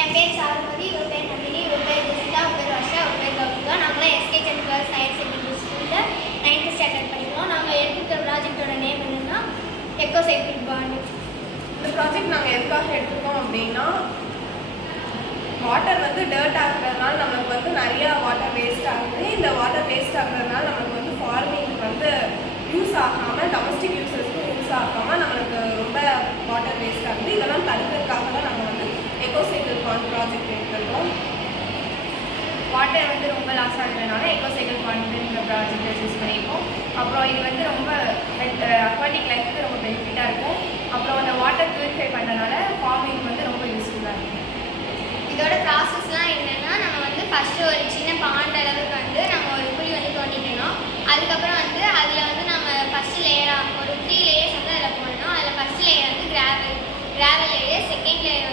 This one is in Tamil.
என் பேர் சாருமதி, இவர் பேர் நந்தினி, இவர் பேர் ஜெசிகா, இவர் பேர் வர்ஷா, இவர் பேர் கௌரிகா. நாங்களாம் எஸ்கே சந்திர கேர்ள்ஸ் ஹையர் செகண்டரி ஸ்கூலில் 9th ஸ்டாண்டர்ட் படிக்கிறோம். நாங்கள் எடுத்துக்கிற ப்ராஜெக்டோட நேம் என்னென்னா எக்கோ சைக்கிள் பாண்ட். இந்த ப்ராஜெக்ட் நாங்கள் எதுக்காக எடுத்துக்கோம் அப்படின்னா, வாட்டர் வந்து டர்ட் ஆகுறதுனால நம்மளுக்கு வந்து நிறையா வாட்டர் வேஸ்ட் ஆகுது. இந்த வாட்டர் வேஸ்ட் ஆகுறதுனால நம்மளுக்கு வந்து ஃபார்மிங்க்கு வந்து யூஸ் ஆகாமல், டொமஸ்டிக் யூஸஸ்க்கும் யூஸ் ஆகாமல் நம்மளுக்கு ரொம்ப வாட்டர் வேஸ்ட் ஆகுது. இதெல்லாம் தடுக்கிறதுக்காக தான் நாங்கள் வந்து எக்கோ சைக்கிள் பாண்ட் ப்ராஜெக்ட் எடுத்துருக்கோம். வாட்டர் வந்து ரொம்ப லாஸ் ஆகுறதுனால எக்கோ சைக்கிள் பாண்டுன்ற ப்ராஜெக்டை சூஸ் பண்ணியிருக்கோம். அப்புறம் இது வந்து ரொம்ப அக்வாட்டிக் லைஃப்க்கு ரொம்ப பெனிஃபிட்டாக இருக்கும். அப்புறம் அந்த வாட்டர் ப்யூரிஃபை பண்ணுறதுனால ஃபார்மிங் வந்து ரொம்ப யூஸ்ஃபுல்லாக இருக்கும். இதோட ப்ராசஸ்லாம் என்னென்னா, நம்ம வந்து ஃபஸ்ட்டு ஒரு சின்ன பாண்ட் அளவுக்கு வந்து நம்ம ஒரு குழி வந்து தோண்டிக்கணும். அதுக்கப்புறம் வந்து அதில் வந்து நம்ம ஃபஸ்ட்டு லேயராக ஒரு 3 லேயர்ஸ் வந்து அதில் போடணும். அதில் ஃபஸ்ட் லேயர் வந்து கிராவல் லேயர், செகண்ட் லேயர்